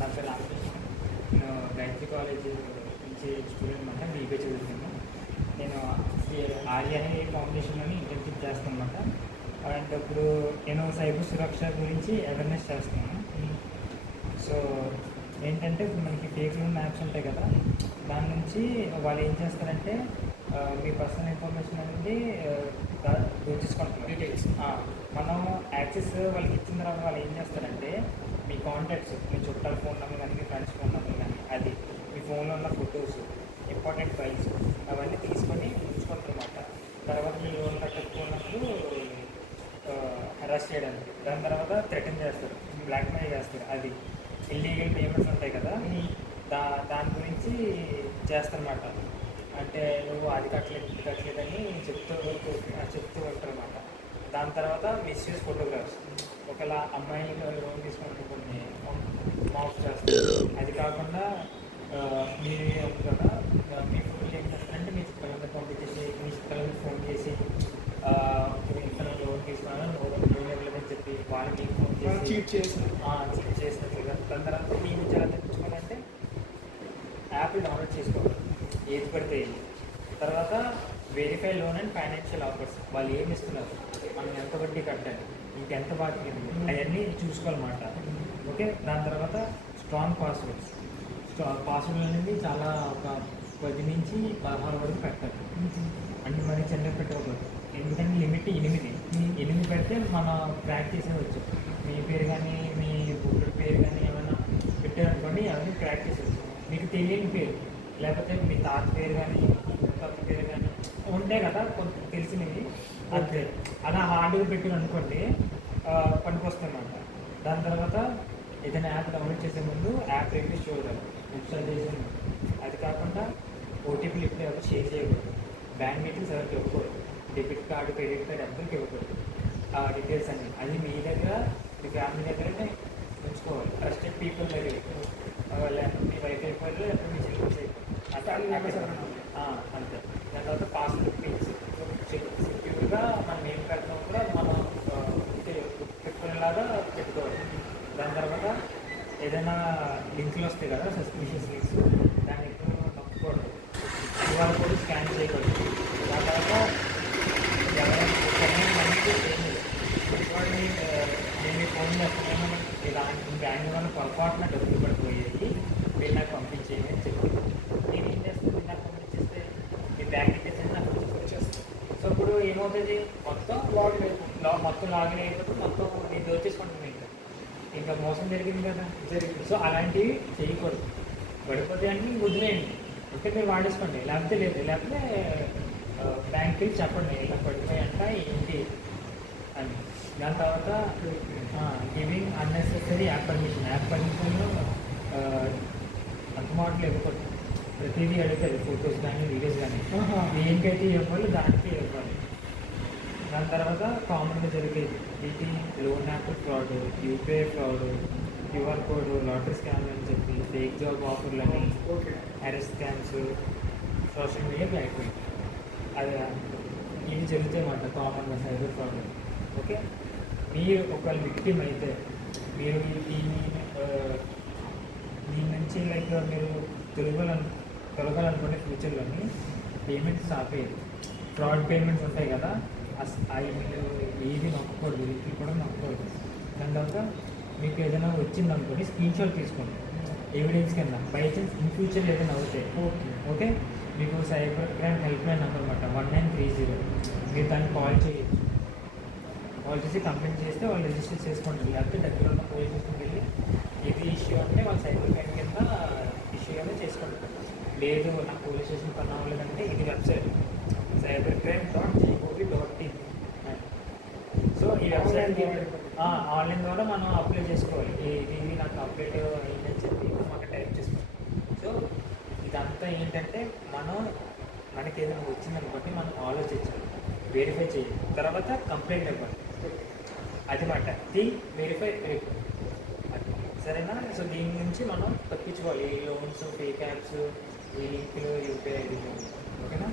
నా పేరు రామకృష్ణ. నేను గాయత్రి కాలేజ్ నుంచి స్టూడెంట్ అనమాట. బీబీఏ చదువుతున్నాను. నేను ఆర్య అనే ఫౌండేషన్లోని ఇంటర్న్షిప్ చేస్తాను అనమాట. అండ్ ఇప్పుడు నేను సైబర్ సురక్ష గురించి అవేర్నెస్ చేస్తున్నాను. సో ఏంటంటే ఇప్పుడు మనకి ఫేక్ లోన్ యాప్స్ ఉంటాయి కదా, దాని నుంచి వాళ్ళు ఏం చేస్తారంటే మీ పర్సనల్ ఇన్ఫర్మేషన్ అనేది దోచేసుకుంటున్నారు. డీటెయిల్స్ మనం యాక్సెస్ వాళ్ళకి ఇచ్చిన తర్వాత వాళ్ళు ఏం చేస్తారంటే మీ కాంటాక్ట్స్, మీ చుట్టాల ఫోన్ నెంబర్ కానీ, మీ ఫ్రెండ్స్ ఫోన్ నెంబర్ కానీ, అది మీ ఫోన్లో ఉన్న ఫొటోస్, ఇంపార్టెంట్ ఫైల్స్ అవన్నీ తీసుకొని ఉంచుకుంటారన్నమాట. తర్వాత మీ లోన్ కట్టకపోయినప్పుడు హెరాస్ చేయడానికి, దాని తర్వాత థ్రెటన్ చేస్తారు, బ్లాక్మెయిల్ చేస్తారు. అది ఇల్లీగల్ పేమెంట్స్ ఉంటాయి కదా, దాని గురించి చేస్తారన్నమాట. అంటే నువ్వు అది కట్టలేదు ఇది కట్టలేదని చెప్తూ ఉంటారన్నమాట. దాని తర్వాత మిస్యూజ్ ఫోటోగ్రాఫ్స్, ఒకవేళ అమ్మాయి లోన్ తీసుకున్నప్పుడు కొన్ని మాఫ్ చేస్తారు. అది కాకుండా మీరు కదా మీ ఫోన్ ఏం చేస్తారంటే మీ చుట్టాలంతా పంపించేసి మీ చుట్టాలకు ఫోన్ చేసి ఇంత లోన్ తీసుకున్నాను లోన్ ఇవ్వలేదని చెప్పి వాళ్ళకి ఫోన్ చేసి చీట్ చేసినట్లుగా. దాని తర్వాత మీ నుంచి ఎలా తెప్పించుకోవాలంటే యాప్ని డౌన్లోడ్ చేసుకోవాలి, ఏది పడితే ఏది. తర్వాత verify loan and financial offers, వాళ్ళు ఏమి ఇస్తున్నారు, మనం ఎంత వడ్డీ కట్టాలి, ఇంకెంత బాకీ ఉంది, అవన్నీ చూసుకోవాలన్నమాట. ఓకే. దాని తర్వాత స్ట్రాంగ్ పాస్వర్డ్స్ అనేది చాలా ఒక 10 నుంచి 16 వరకు పెట్టాలి. అంటే మరి చిన్న పెట్టకూడదు, ఎందుకంటే లిమిట్ 8 పెడితే మనం క్రాక్ చేసేవచ్చు. మీ పేరు కానీ మీ బుక్ పేరు కానీ ఏమైనా పెట్టారనుకోండి, అవన్నీ క్రాక్ చేసేవచ్చు. మీకు తెలియని పేరు, లేకపోతే మీ తాత పేరు కానీ తాత పేరు కానీ ఉంటాయి కదా కొంత తెలిసినవి, అంతే అలా హార్డ్గా పెట్టిన అనుకోండి పనికొస్తుందన్నమాట. దాని తర్వాత ఏదైనా యాప్ డౌన్లోడ్ చేసే ముందు యాప్ రివ్యూస్ చూడాలి, ఇన్స్టాల్ చేసే ముందు. అది కాకుండా ఓటీపీలు ఇప్పుడు ఎవరు షేర్ చేయకూడదు, బ్యాంక్ డీటెయిల్స్ ఎవరికి ఇవ్వకూడదు, డెబిట్ కార్డు క్రెడిట్ కార్డు ఎవరికి ఇవ్వకూడదు. ఆ డీటెయిల్స్ అన్నీ అది మీ దగ్గర మీ ఫ్యామిలీ దగ్గరనే ఉంచుకోవాలి. ట్రస్టెడ్ పీపుల్ దగ్గర, లేకపోతే మీ వైఫ్ అయిపోయారు, లేకపోతే మీ చిల్డ్రన్స్ అయిపోయారు, అంతే. దాని తర్వాత పాస్బుక్ పిన్స్ సెక్యూర్గా మనం ఏం పెడతాం కూడా మనం పెట్టుకునేలాగా పెట్టుకోవాలి. దాని తర్వాత ఏదైనా లింకులు వస్తాయి కదా, సస్పిషియస్ లింక్స్, దాన్ని ఎక్కువ నొక్కకూడదు, క్యూఆర్ కోడ్ స్కాన్ చేయకూడదు. దాని తర్వాత ఎవరైనా మనకి నేను ఫోన్ చేస్తున్నాను ఇలాంటి బ్యాంక్ వల్ల పొరపాటున డబ్బులు పడిపోయేది, మీరు నాకు పంపించేయండి అని చెప్పి నేను ఏం చేస్తాను, నాకు పంపించేస్తే మీ బ్యాంక్ డీటెయిల్స్ నాకు వచ్చేస్తాను. సో ఇప్పుడు ఏమవుతుంది, మొత్తం లాగిన్ అయిపోతుంది, మొత్తం నేను దోచేసుకుంటున్నాను. ఇంకా మోసం జరిగింది కదా, సో అలాంటివి చేయకూడదు. పడిపోతే అంటే వదిలేయండి, ఓకే మీరు వాడేసుకోండి, లేకపోతే లేదు, లేకపోతే బ్యాంక్కి చెప్పండి ఇలా పడిపోయాయంట ఏంటి అని. దాని తర్వాత గివింగ్ అన్నెసెసరీ యాప్ పర్మిషన్లో అంత మాటలు ఇవ్వకూడదు. ప్రతిదీ అడుగుతుంది, ఫొటోస్ కానీ వీడియోస్ కానీ దేనికైతే ఇవ్వాలి దానికి ఇవ్వాలి. దాని తర్వాత కామన్గా జరిగేది ఇది loan app fraud, UPI fraud, QR code, lottery scam అని చెప్పి, ఫేక్ జాబ్ ఆఫర్లు అని, arrest scams, social media blackmail, అది ఇవి జరుగుతాయన్నమాట కామన్గా సైబర్ ఫ్రాడ్. ఓకే. మీరు ఒకవేళ విక్టిమ్ అయితే మీరు దీని నుంచి లైక్ మీరు తొలగాలనుకుంటే ఫ్యూచర్లోని పేమెంట్స్ ఆపేది, ఫ్రాడ్ పేమెంట్స్ ఉంటాయి కదా, అవి మీరు ఏది నొక్కకూడదు, వీటికి కూడా నొక్కకూడదు. దాని తర్వాత మీకు ఏదైనా వచ్చిందనుకోండి స్క్రీన్ షాట్ తీసుకోండి ఎవిడెన్స్ కింద, బై చాన్స్ ఇన్ ఫ్యూచర్ ఏదైనా అవుతాయి. ఓకే. మీకు cyber crime help line number అనమాట 1930, మీరు దాన్ని కాల్ చేయొచ్చు. కాల్ చేసి కంప్లైంట్ చేస్తే వాళ్ళు రిజిస్టర్ చేసుకుంటారు, లేకపోతే దగ్గర ఉన్న పోలీస్ స్టేషన్కి వెళ్ళి ఇది ఇష్యూ అంటే వాళ్ళు సైబర్ క్రైమ్ కింద ఇష్యూ అనేది చేసుకుంటారు. లేదు నాకు పోలీస్ స్టేషన్ పని అవ్వలేదంటే ఇది వెబ్సైట్ cybercrime.gov.in. సో ఈ వెబ్సైట్కి ఆన్లైన్ ద్వారా మనం అప్లై చేసుకోవాలి, ఇది నాకు అప్డేట్ అయిందని చెప్పి మాకు టైప్ చేసుకోవాలి. సో ఇదంతా ఏంటంటే మనకి ఏదైనా వచ్చిందనుకోండి మనం ఆలోచించాలి, వెరిఫై చేయాలి, తర్వాత కంప్లైంట్ ఇవ్వాలి. అది మాట వెరిఫై అయిపోయింది, సరేనా? సో దీని నుంచి మనం తప్పించుకోవాలి, ఈ లోన్స్, ఫేక్ యాప్స్, ఈ లింకులు, యూపీఐ, ఓకేనా?